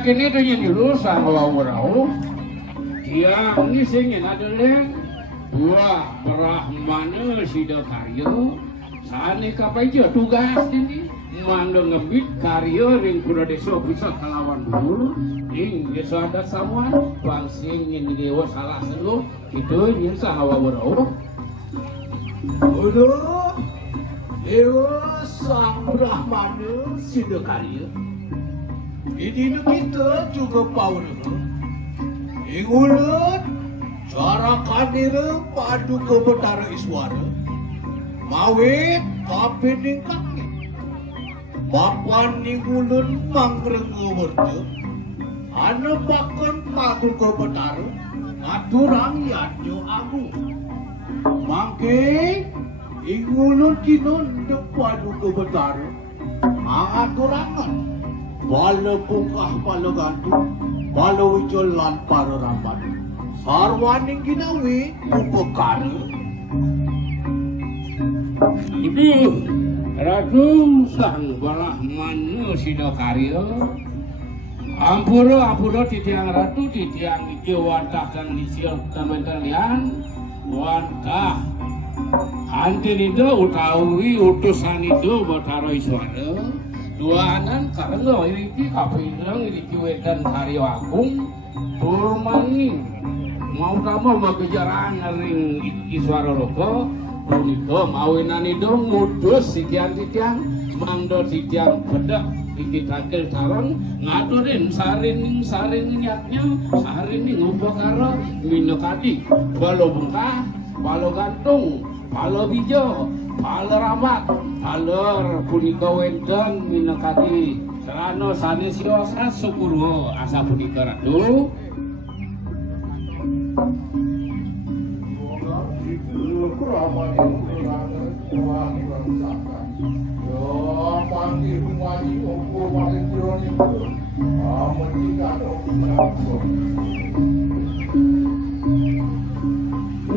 Kini tu yang dulu sang wawurau, dia ngisingin adalah dua Brahmana Siddhakarya, sani kapaija tugas ini, manda ngebit karya ring kuda desa bisa kalawan dulu, ring desa ada sawan, bangsingin dewa salah selu, itu yang sang wawurau. Udah, dewa sang Brahmana Siddhakarya. Ini kita juga power. Ingulut cara kanira padu ke betara iswara. Mawit tapi ningkangnya. Bapan ingulun mangreng werta. Ana bakon padu ke betara. Aturang yadyo aku. Mangke ingulun kinun padu ke betara. Angaturangan. Bala pungkah bala gantu, bala wijol lan para rambat. Sarwaning ginawi upakara. Ibu, Ratu sang Brahmana Sidakarya Ampura titiang ratu titiang ijo wantah kang disiap teman-teman wantah antin itu utawi utusan itu Batara Iswara duanan karena iriki kapirang iriki wedan Karya Agung turmaning mau kamu magejaran ring Iswara Roko punika mawinan itu ngudus titiang mangdo titiang bedak iki takil sareng ngaturin saring niatnya saring ngopo karo minokati balo bungkah balo gantung balo bijo balo ramat balo punika wenten minokati serano sanesio sasukuro asa punika ratu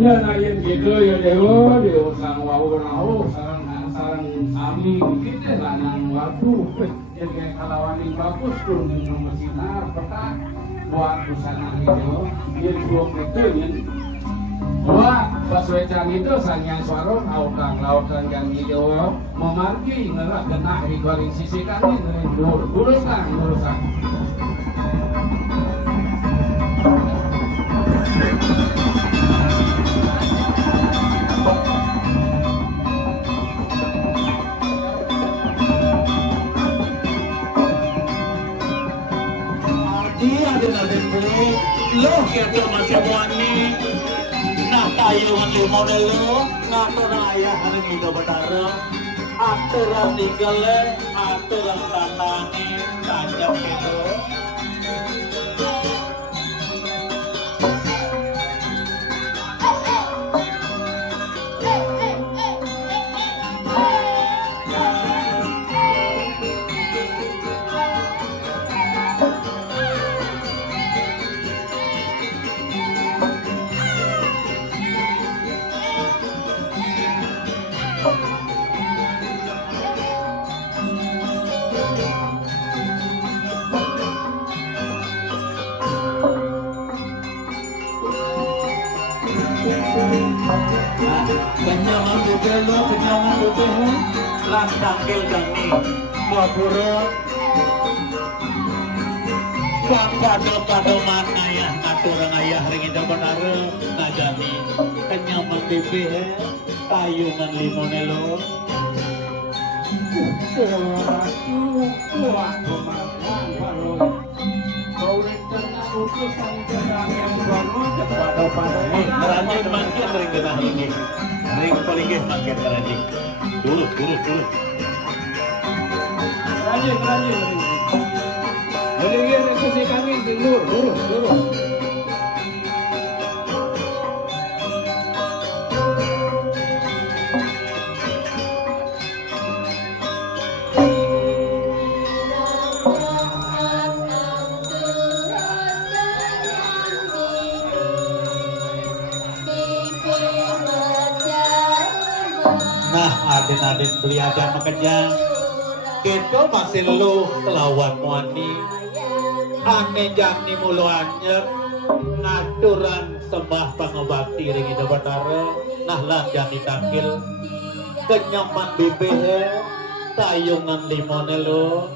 ya nayen gitu ya dewa sang wau sarang kami kita lanang waktu jadi kalawan bagus turun sinar peta buat busana itu dia dua itu wah pas wecan itu sang yang suara lautan yang hijau memargi ngerak kena di garing sisi kami luruskan Loh kita masih wani nah tayo ang limau na lo nah toraya haring ito batara aturan digale aturan tatani tajam itu kenyaman bubelo lantangkil kami wapura kado mana ya ngaturang ayah ring ida benara najani kenyaman bebe tayungan limonelo Rajin makin ring genah ini ring paling makin rajin dulu rajin jadi resesi kami lurus nah aden beli aja makanya kita masih lu kelawan wani ane jani mulu anyer ngaturan sembah pangobati ring itu batara nah lah jani takil kenyaman bibehe tayungan limonelo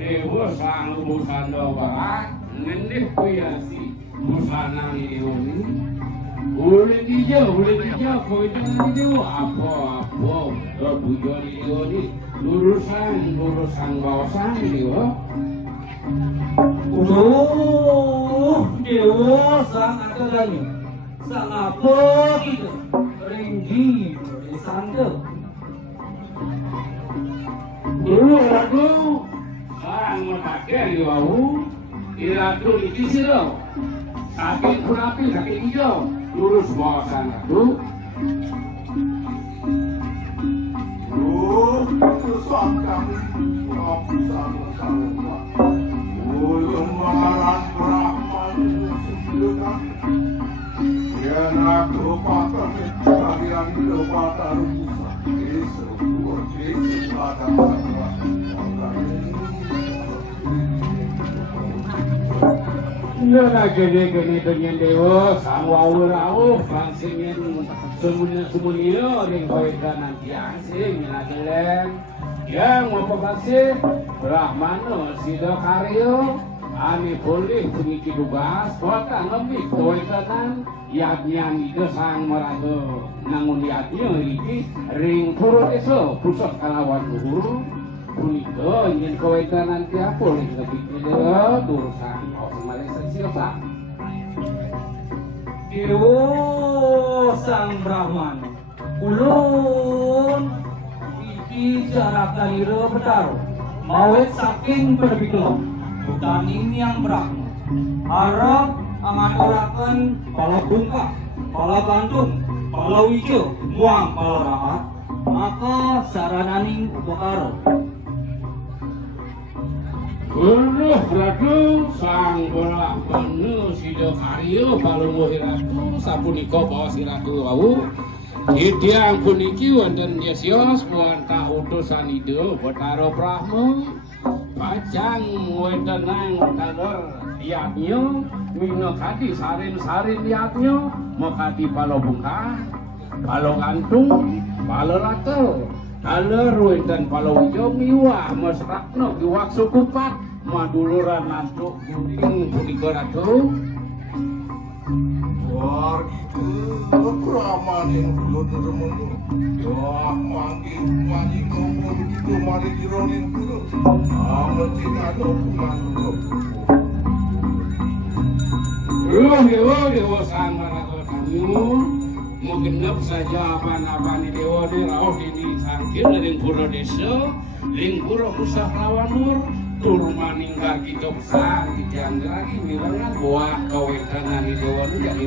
Dewa sang busana barat ngendih kuyasi busana ini boleh dijauh kau jangan dijauh apa bujon ini lurusan bawasan dewa dewa sang ada lagi sang apa kita ringgi sandal Ratu sang memakai liwau iratu itu siro sakit kurapi sakit hijau lurus bawasan ratu Kesan kami bersama-sama Lembaran Brahman Silakan Yang aku patah kalian lepas rusak Sebuah Yesus pada semua Nona gede dengan dewa sang wau fransingin semuanya yang kau nanti asing adalah yang mau pasti Brahmano sido karyo ani boleh pengiki tugas kota lebih kawitanan yadnya itu sang merago nangun yadnya ini ring puro eso pusat kalawan luhur puniko ingin kawitanan tiap boleh lebih dewa turusan Malaysia siapa dewa sang Brahman ulun iki jarak kalira bertaruh mawet saking perbiklo utaning yang Brahman harap angaturaken pala bungkak pala gantung pala wijo muang pala rahat maka sarananing upakara Ratu sang bola penuh sido karyo balung ratu sapunika bawa si ratu wau Idyang puniki wonten yesios muanta utusan ide Betara Brahma pacang wonten nang kalor yatnya minokati sarin yatnya mokati palo bungka palo gantung palo lato kalor wonten palo wijo miwa mesrakno iwak sukupat maduluran nantuk ing punika ratu War itu Brahman yang belum termundu Wah manggil ngomong itu mari dironin dulu Cita dokumen dulu Dewa sang maraga kamu mau genep saja apa-apa nih dewa di rauh ini sangkir dari pura desa ring pura pusah lawan nur tur maninggal kita besar di lagi mirangan buat kawetangan di dewa ini jadi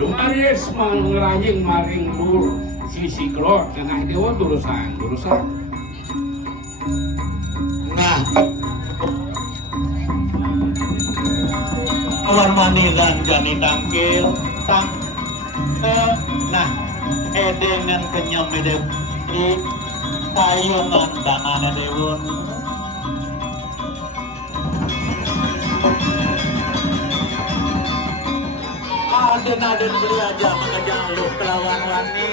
lumaris mengerajing maring nur sisi klot tengah dewa durusan Nah, awan manilan jani tangkil nah edengan kenyam medep di payungan tangan dewon aden beli aja mengejar lu kelawan wani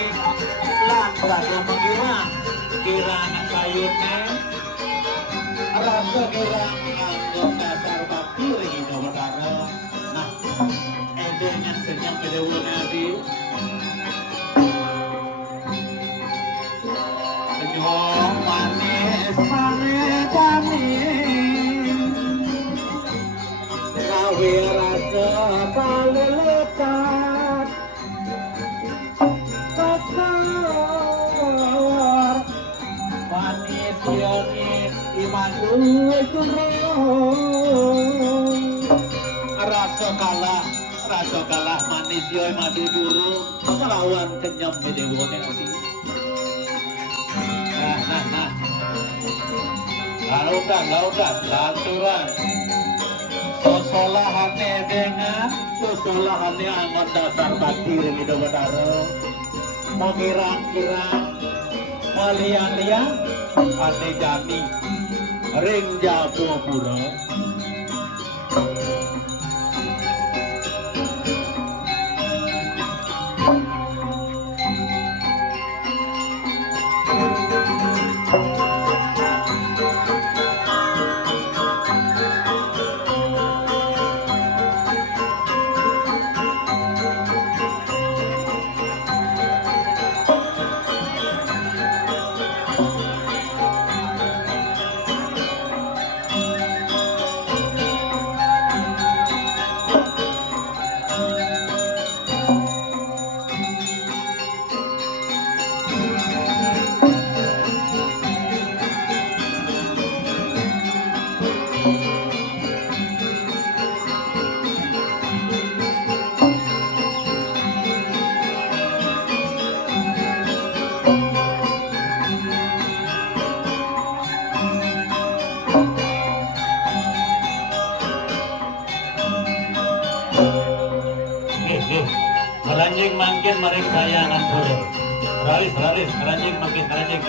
lantas yang mengira anak kayunya rasa kira anggap dasar bakti lagi saudara nah edengan kenyam medewon di senyum manis gawe rasa paling lekat tekar manis yonit imanu rasa kalah manis yo madu dulu ngelawan kenyam di wone asih. Lautan laturan sosolahane dengan sosolahane angon dasar batir gitu betara mau kirang-kirang mau liang-liang ane jani ring jago pura. Keranjing makin maring kayangan boleh. Ralis, keranjing makin keranjing.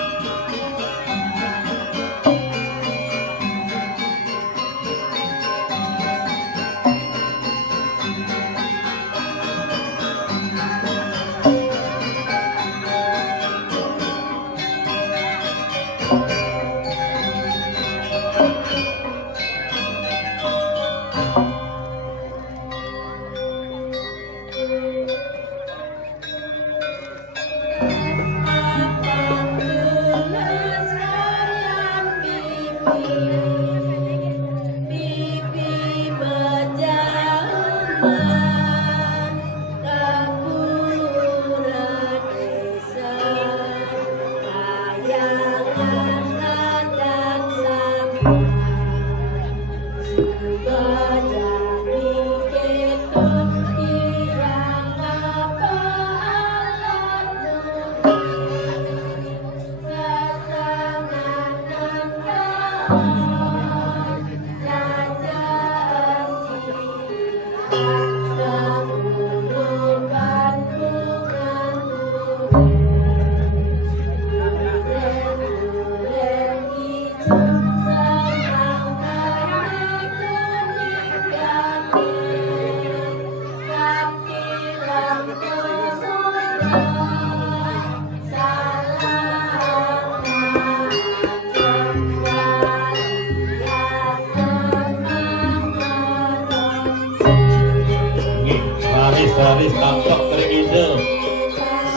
Laris tampak teride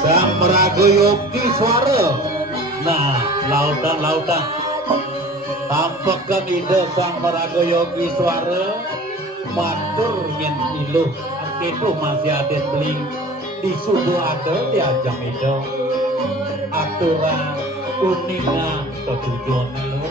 sang meragoyoki suara. Nah, lautan tampak kan ide sang meragoyoki suara matur yen iluh itu masih ada beli di subuh ada diajang ide aturan kuningan ketujuan lo.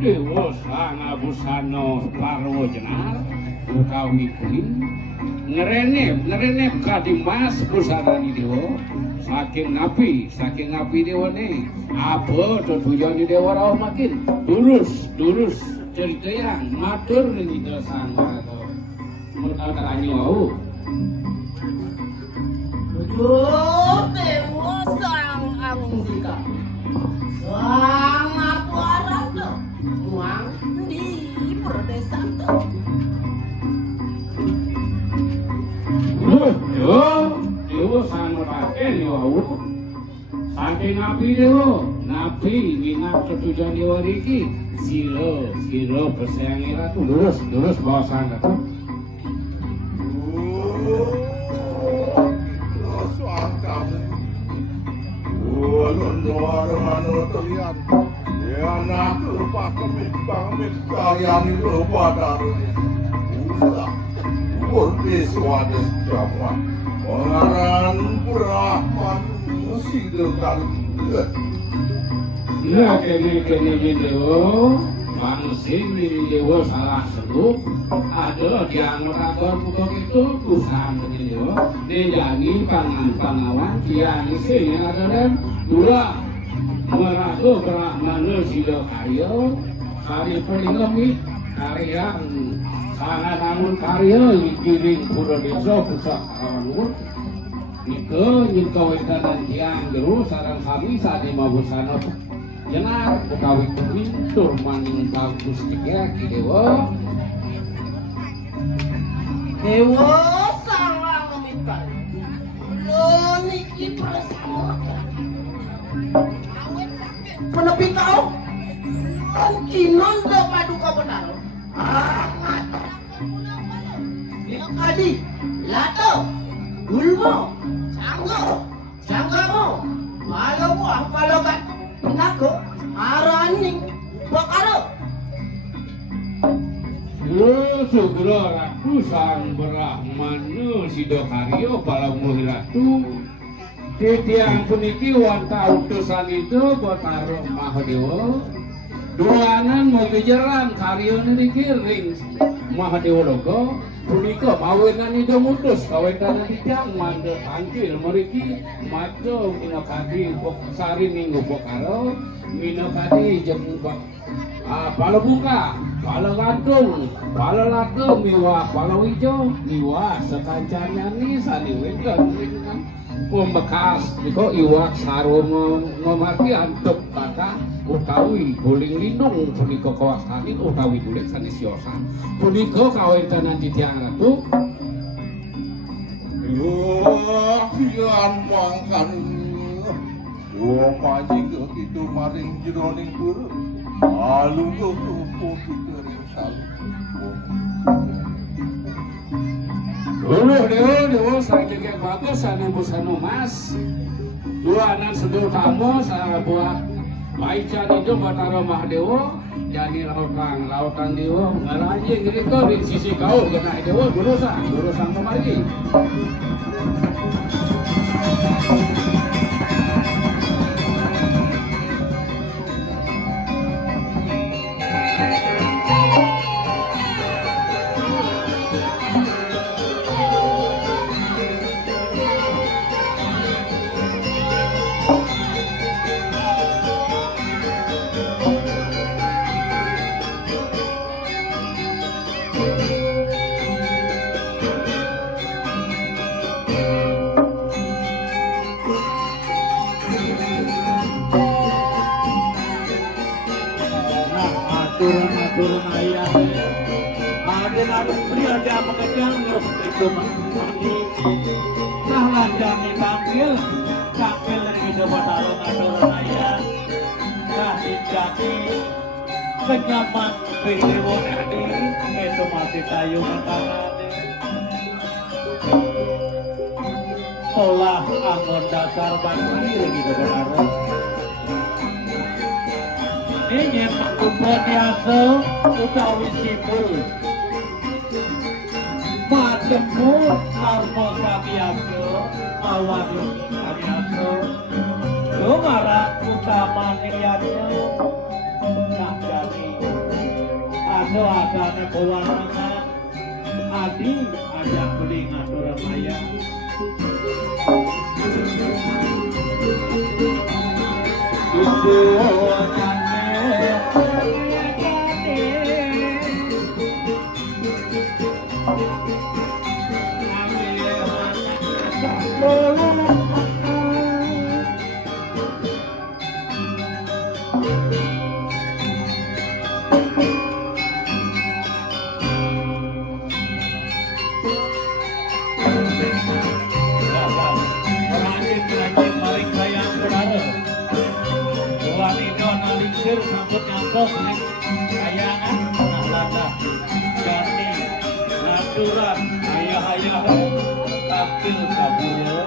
Dewa sang abusano parwo jenar utawi kuning ngerenep kadimas busana di dewa saking napi dewa nih apa tujuan di dewa rawa makin durus cerita yang matur nih dosa atau menurut karanyo au dewa sang angusika sang aku arang tuh uang di perdesaan tuh Dewa sama rakyat dewa saking napi minat ketujuan dewa riki silo persayangi ratu lurus bawa sana tuh soal kamu luar mana terlihat ya nak lupa kami kalian lupa darunya usah berpeswades jawa pengarang Brahman sidilkan iya kene dewa mangsing ini dewa salah seluk ada yang merakon pukul itu usaha ini dewa dijangi pangawan yang isinya adalah dua meraku Brahmana Sido Karyo kari Poligami karya sangat namun karya dikiring Pura Desa pusat Kawanur Nike nyingkawin dan tiang jeru sarang kami saat di mabusana jenar bukawi pintur maning bagus tiga dewa sangat meminta lo niki bersama penepi kau kinon do paduka benar Adi lato gulmo Sanggamu kalau mo ang palogan nako araning bakaro Segera ratu sang Brahmana Sido Karyo Palamuhi ratu titiang puniki wanta utusan itu Botaro Mahadewa duanan mau kejaran Karyo niki ring Mahadewa logo punika mawenan itu mutus kawenan dijang mandel tangkil meriki maco minokadi sari minggu bokaro minokadi jemubak pala buka pala gantung pala laku miwa pala hijau miwa sekancanya nih saliwekan pembekas itu iwak sarung ngomarki antuk kata utawi guling lindung punika kawasan utawi guling sanes yosan punika kawentenan di tiang ratu sian mangkan maji ke kitu maring jeroning guru alung ke kupu kitering salu Dewa saking yang bagus sana busana emas dua anak sedul kamu saya buat Maican itu Batara Mahadewa jadi lautan dewa ngarajing gitu di sisi kau kena dewa gurusan kemari aturan ayah ada pria dia mengejar itu nah lanjani tampil lagi dapat aturan ayah nah dijaki kenyaman berdewan ini itu mati tayu makanan olah angon dasar bagi lagi dapat ini upaniasa utawi sipul mademu armo sabiasa awadu sabiasa lo marah utama niatnya nak jadi ada adanya kewarangan Adi ajak beli ngaturan maya. Sambut nyangkok kayangan nah lada ganti naturan ayah-ayah takil kabur.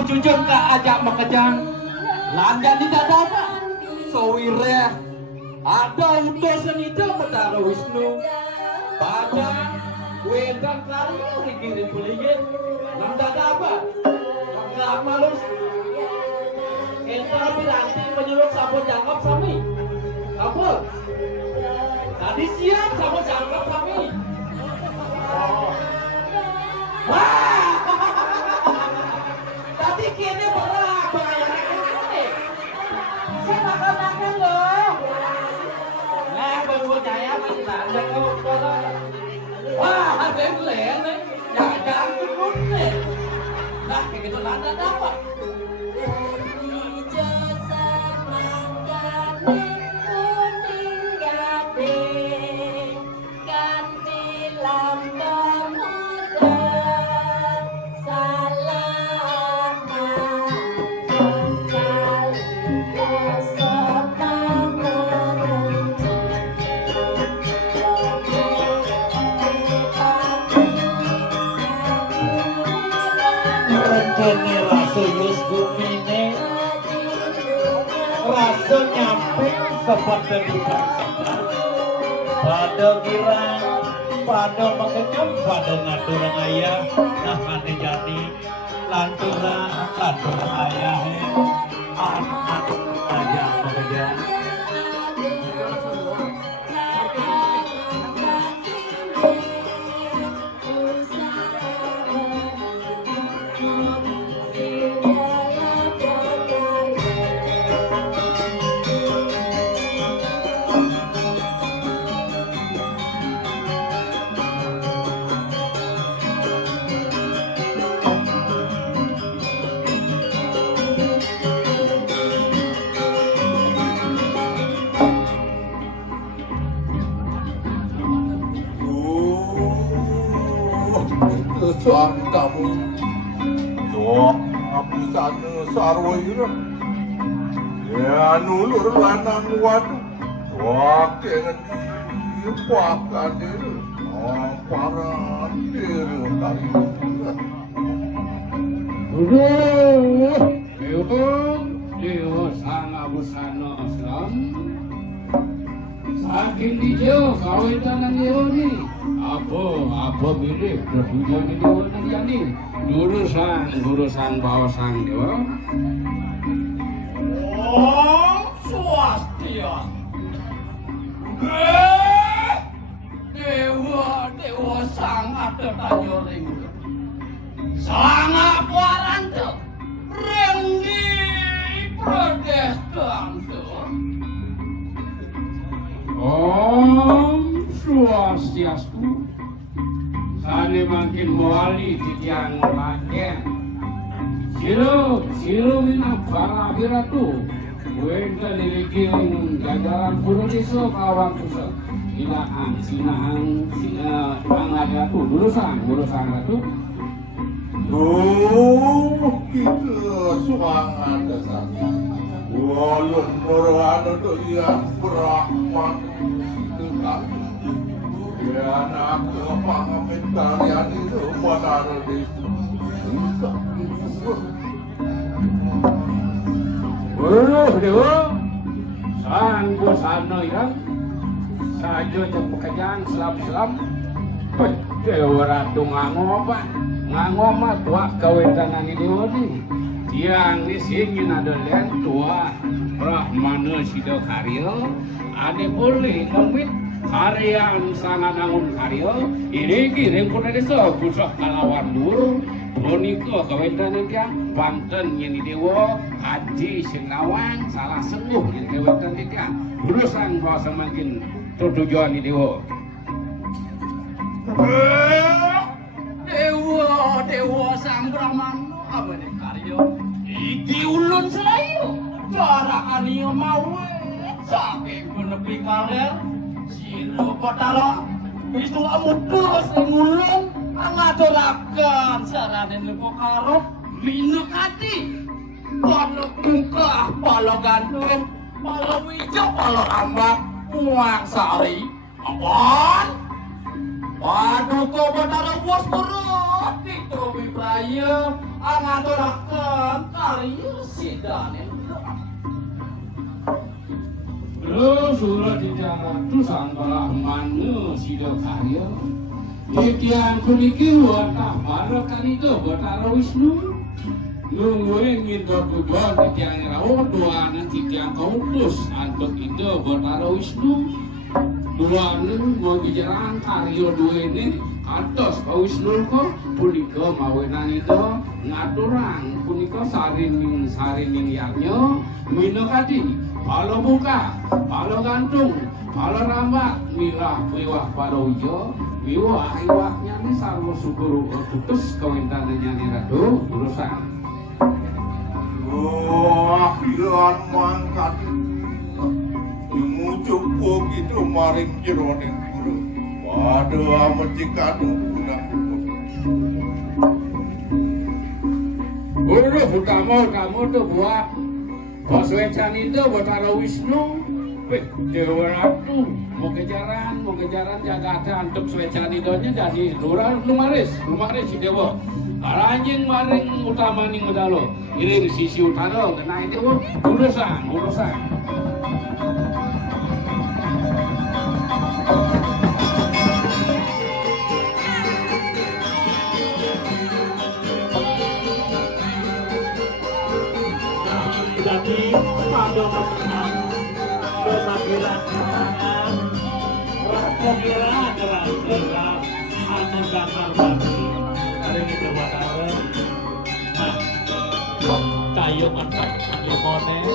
Jujur ka ajak makejang landan di dadana sawire ada utusan itu betara Wisnu pada wedang karya dikirim peligin landan apa nggak malus entar piranti penyuruh sabun jangkap sami apa tadi siap sabun jangkap sami wah kini berapa ya ini? Si makan loh. Nah, baru saya masih ada kok. Wah, ada yang lain nih. Jangan turun nih. Nah, kayak gitu landas apa? Ini rasa Yus Gumine rasa nyampe seperti dikatakan pada girang pada makanya pada ngaturang ayah nah ane jadi lanturan ayah anak aja makanya Suami kamu doa aku sana sarwaira ya nulur lanang waduh wakengan dipakan diri para diri tadi Dewa sana busana Islam saking dijauh kawitan ng Dewa ni apa mirip berhubungan di Dewa ni urusan bawasan Dewa Swastiastu. Dewa sangat tertanjur ringgi. Sangat waranto. Ringgi Protestan tuh. Om Swastiastu. Sane makin mawali titiang makin. Silo minang para biratu. Wenta niliking jajaran puro diso kawang kuso. Sinahang ratu durusan ratu. kita suangan dasar walau merana tu yang Brahman dekat ya dan aku pamit kalian itu benar di buka Dewa, saan gua sana yang saja jam pekerjaan selam-selam. Dewa ratu ngangoma tua kawendanan ini dewa nih. Tiang ni singin ada lian tua Brahmana Sido Karyo. Ade boleh ngomit harian sangat nangun karyo. Ini kirim pun ada sekusah kalawan dulu. Boniko kawendanan dia Banten yang di dewa Haji Senawang salah sembuh yang kawendanan dia. Urusan bahasa makin tujuan di dewa. Dewa sang Brahmana apa nih karyo? Iki ulun selayu. Cara kaniyo mawe. Saking menepi kaler. Silo Batara. Itu amu terus ngulun. Ngaturakan saranin lepo karo. Minuk hati. Palo kungkah, palo gantung. Palo wijo, palo rambak. Muang sari. Apaan? Waduh kok Batara bos perut. Itu Wibraya. Ngaturakan karya sidanin. Lo surat dijangan tu sangkalah mana Sido Karyo. Ikian kunikir wata barakan itu Batara Wisnu. Nungguin minta tujuan ikian rao dua nanti ikian kautus antuk itu Batara Wisnu. Dua neng mau bicaraan karyo dua ini atas kau Wisnu ko punika mawenan itu ngaturang punika sarining yangnya minokadi palo buka palo gantung palo rambak milah wiwah palo ujo wiwah iwaknya nih sarwa syukur putus kawentananya nih ratu urusan akhiran mangkat dimucuk begitu maring jeroning guru waduh amat jika nunggunan Guru kamu tuh buat Baswecan itu Batara Wisnu. Dewa Ratu mau kejaran jagatan untuk Swecan idonya dari lumaris si Dewa. Aranjing maring utama ning medalo. Iring sisi utara kena itu urusan. Jadi pada menang pemanggilan pasangan gerak anu bakal bagi hari ini Batara. Nah, kayu masak kayu model.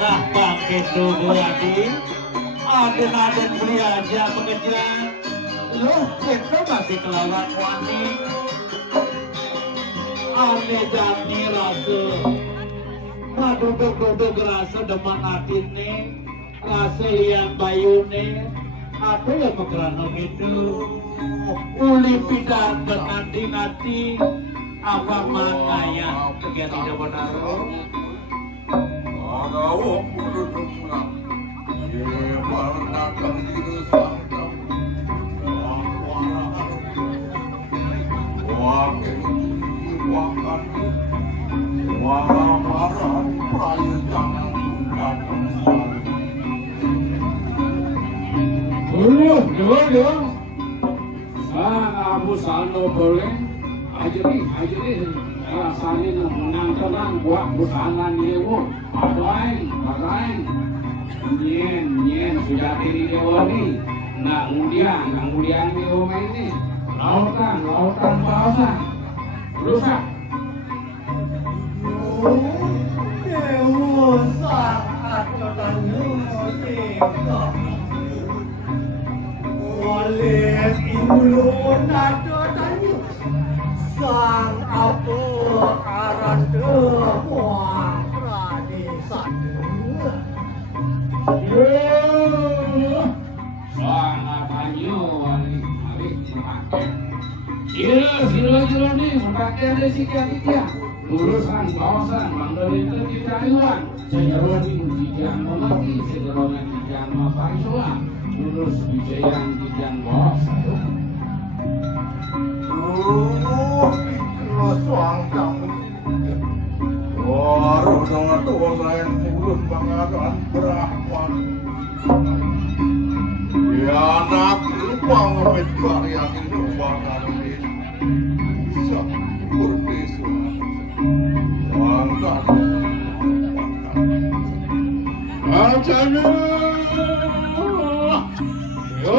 Nah pakai tubuh adik, aden-aden beli aja pengejar. Loh, kita masih kelawat wani. Ane jani rasa, duduk-duduk rasa deman atine, rasa liang bayune, ada yang makrano gitu. Uli pidan nanti apa mangaya kegiatan jaman arung. Agaw kulo tumna, ye warna kandiru sangkam, wakan, waraparan prayojangan datang sari. Dulu. Abu Sano boleh, ajri. Rasanya menang buat busana dewa, parain, nyen sudah diri dewa ni, nak kemudian dewa ini, lautan bawah, rusak. Dewa saat katanya dewa. Oleh ibu nado tanya sang apa aran dewa pradesan. Sangat banyu alik dipakai. Sila ni memakai ada sikia. Urusan kawasan mandiri itu dicariwan. Sejarah di ujian memati, sejarah ujian mapaiswa. Lulus ujian bos. Sangkam, waru dengan tua lain mulut pangaran Brahman. Ya anak lupa ngamit varian itu bakal bisa berdesu. Wangkat. Acana. Yo,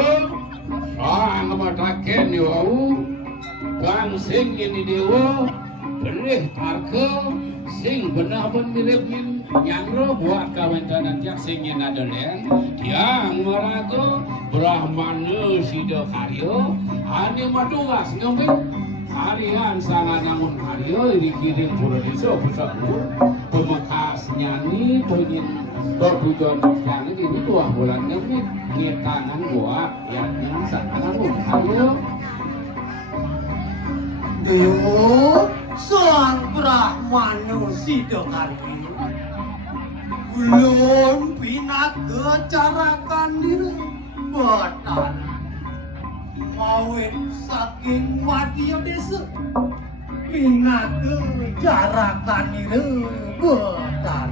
mataken ni wau. Bang sing ini dewa, benih tarke, sing benar-benar miripin nyangro buat kawan tiak sing yang ada leng, tiang marago Brahmana sida karyo, ane madugas ngomong harian sangat namun karyo dikirim pura desa pusatku, pemekas nyanyi pengen bertujuan nyanyi ini 2 bulan ngomong ngetangan buat yang sangat namun karyo. Dewa sang Brahmana sida karya ulun pinaka carakan diri betan mawin saking wadya desa pinaka carakan diri betan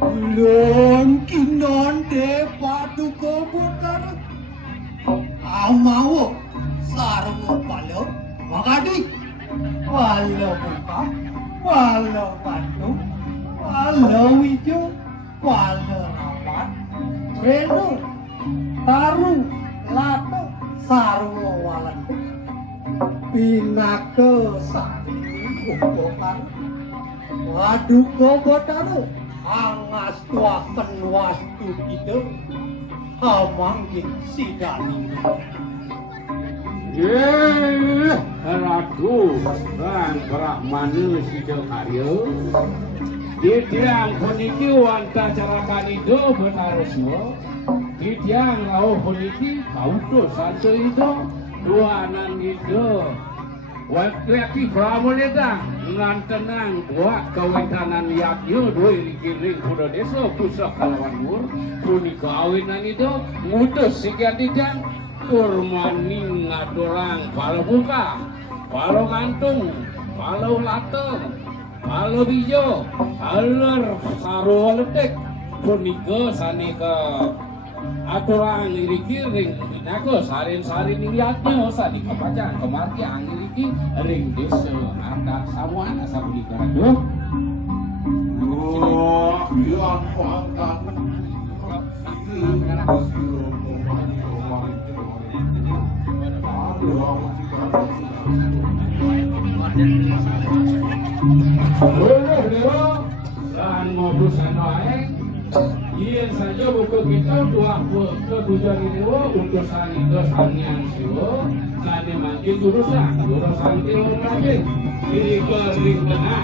ulun kinon de paduka betan amawo sarwo palo magadi palo buka palo batu palo hijau palo rawan reno taru lato sarwo walandu pinaka sari upokan waduh kobotaro angas tuaken wastu kita amanggih sidani. Ratu Sang Brahmana sida karya Ditiang puniki wanta carakan itu benareswa Ditiang lau puniki kautus santo itu Duanan itu Waktu Pramulita ngan tenang buat kawitanan yaknya dua ring kuda desa pusat kalawan mur kuni kawinan itu ngutus si gadijang kurmaning ngaturang palo buka palo gantung palo lateng palo bijo aler saru ledek kunika sanika aturang iriki ring nako sarin-sarin liatnya usah dikepacang kemarki angiriki ring desa ada samuan asa budi karaduh yang pangkat dan ngobrol sanoae iya saja buku kita dua tujuan dewa utusan itu sanian siwo kade makin urusan dewa lagi ini ke ring tengah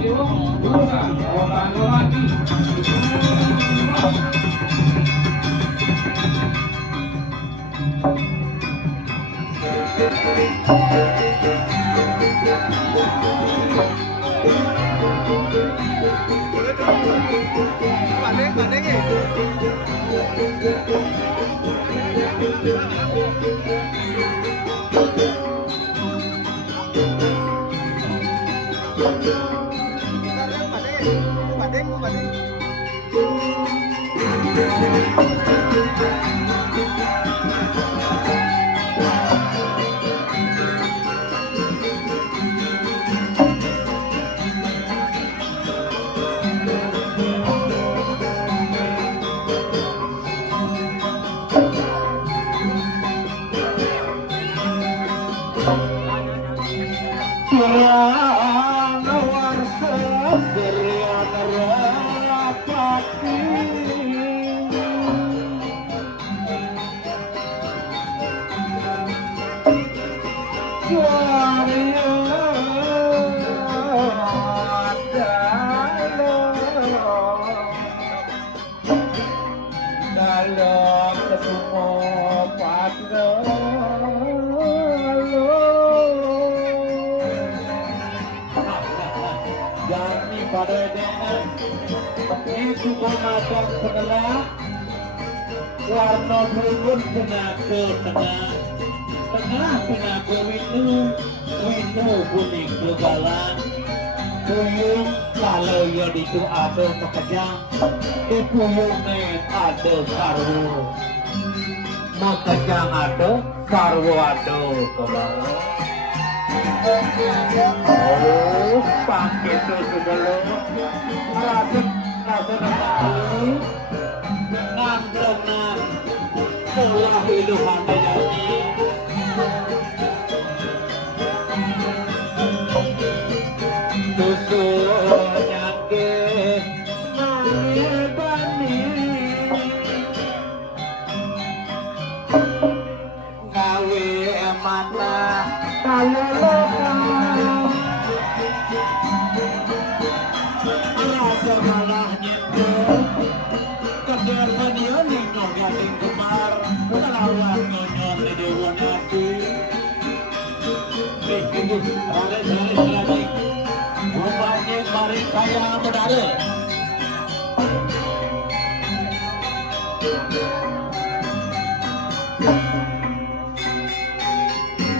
dewa urusan orang lagi warna berubah tenaga tengah winu kuning kegalan puyung kalau ya itu ada pekejang di puyungnya ada sarwo pekejang ada sarwo ada ke bawah oh pakai itu sebelum rasa tahu tenang pola hidupan menjadi tusunya ke bani gawe mana kalau lokal rasa malah nyentuh kegiatan dia nih ngatin kemar kenalan ngonyot di dewa nanti bikin oleh dari lagi rupanya mari kaya medale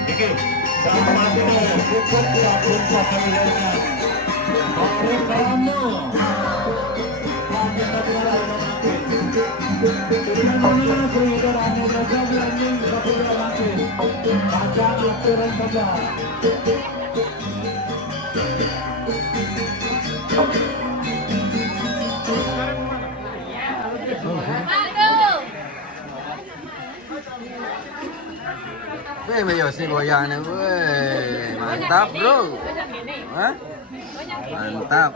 oke sama dulu cukup pemilihannya Mari kamu Weh, Mayo sih goyangnya, weh, mantap bro, hah? Mantap.